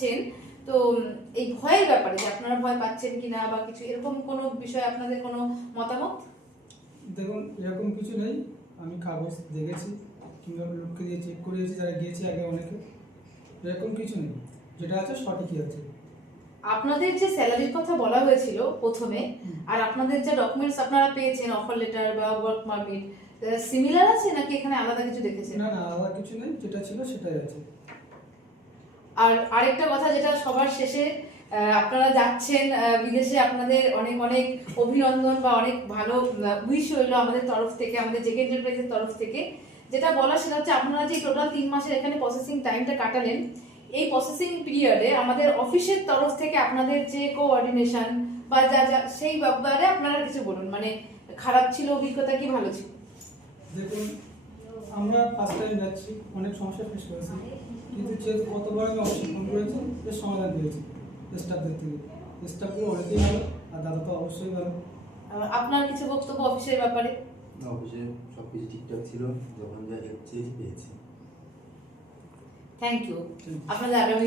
যাচ্ছেন, তো এই ভয়ের ব্যাপারে যে আপনারা ভয় পাচ্ছেন কিনা বা কিছু এরকম কোনো বিষয়ে আপনাদের কোনো মতামত? দেখুন, এরকম কিছু নেই। আমি কাগজ দেখেছি কিংবা লোককে দিয়ে চেক করিয়েছি, যারা গিয়েছে আগে অনেকে। এরকম কিছু নেই, যেটা আছে সঠিকই আছে। আপনাদের যে স্যালারির কথা বলা হয়েছিল প্রথমে, আর আপনাদের যে ডকুমেন্টস আপনারা পেয়েছেন, অফার লেটার বা ওয়ার্ক পারমিট, সিমিলার আছে নাকি এখানে আলাদা কিছু দেখেছেন? না না, আলাদা কিছু নেই, যেটা ছিল সেটাই আছে। আর আরেকটা কথা যেটা সবার শেষে, আপনারা যাচ্ছেন বিদেশে, আপনাদের অনেক অনেক অভিনন্দন বা অনেক ভালো উইশ হইলো আমাদের তরফ থেকে, আমাদের জেকে এন্টারপ্রাইজের তরফ থেকে। যেটা বলা সেটা হচ্ছে আপনারা যে টোটাল 3 মাসের এখানে প্রসেসিং টাইমটা কাটালেন, এই প্রসেসিং পিরিয়ডে আমাদের অফিসের তরফ থেকে আপনাদের যে কোঅর্ডিনেশন বা যা যা সেই ব্যাপারে আপনারা কিছু বলুন, মানে খারাপ ছিল অভিজ্ঞতা কি ভালো ছিল? দেখুন, আমরা ফার্স্ট টাইম যাচ্ছি, অনেক সমস্যা ফেস করেছি, কিন্তু যেহেতু কতবার আমি অফিসে ফোন করেছি, এর সমাধান পেয়েছি স্টাফদের থেকে। স্টাফগুলো অনেকেই ভালো, আর দাদা তো অবশ্যই ভালো। আপনার কিছু বক্তব্য অফিসের ব্যাপারে? অফিসে সবকিছু ঠিকঠাক ছিল, যখন যা হেল্প চেয়েছি পেয়েছি। Thank you. আপনাদের আগামী